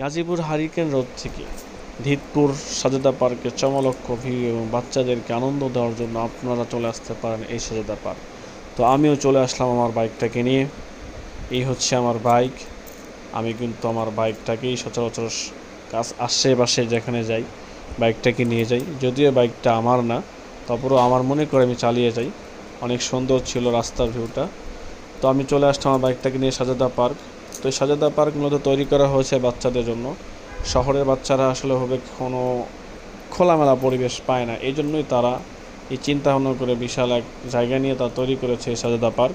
Gazipur hurricane road থেকে ধিতপুর সাজেদা পার্কের চমলক্ষ view এবং বাচ্চাদেরকে আনন্দ দেওয়ার জন্য আপনারা চলে আসতে পারেন এই সাজেদা পার্ক। তো আমিও চলে আসলাম আমার বাইকটাকে নিয়ে। এই হচ্ছে আমার বাইক। আমি কিন্তু আমার বাইকটাকেই সচরাচর আশেপাশে যেখানে যাই বাইকটাকে নিয়ে যাই। যদিও বাইকটা আমার না, তারপরেও আমার মনে করে আমি চালিয়ে যাই। অনেক সুন্দর ছিল রাস্তার ভিউটা। তো আমি চলে আসলাম আমার বাইকটাকে নিয়ে সাজেদা পার্ক। তো এই সাজেদা পার্ক মূলত তৈরি করা হয়েছে বাচ্চাদের জন্য। শহরের বাচ্চারা আসলে হবে কোনো খোলামেলা পরিবেশ পায় না, এই জন্যই তারা এই চিন্তা ভাবনা করে বিশাল এক জায়গা নিয়ে তারা তৈরি করেছে এই সাজেদা পার্ক।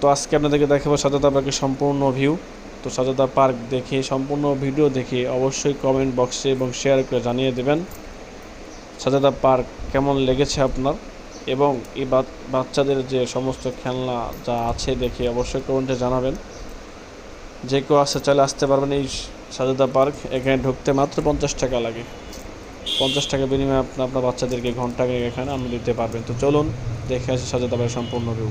তো আজকে আপনাদেরকে দেখাবো সাজেদা পার্কের সম্পূর্ণ ভিউ। তো সাজেদা পার্ক দেখে সম্পূর্ণ ভিডিও দেখে অবশ্যই কমেন্ট বক্সে এবং শেয়ার করে জানিয়ে দেবেন সাজেদা পার্ক কেমন লেগেছে আপনার, এবং এই বাচ্চাদের যে সমস্ত খেলনা যা আছে দেখে অবশ্যই কমেন্টে জানাবেন। যে কেউ আসতে চাইলে আসতে পারবেন এই সাজেদা পার্ক। এখানে ঢুকতে মাত্র 50 টাকা লাগে। 50 টাকা বিনিময়ে আপনার বাচ্চাদেরকে ঘন্টাকে এখানে আনন্দ দিতে পারবেন। তো চলুন দেখে আসি সাজেদা পার্কের সম্পূর্ণ ভিউ।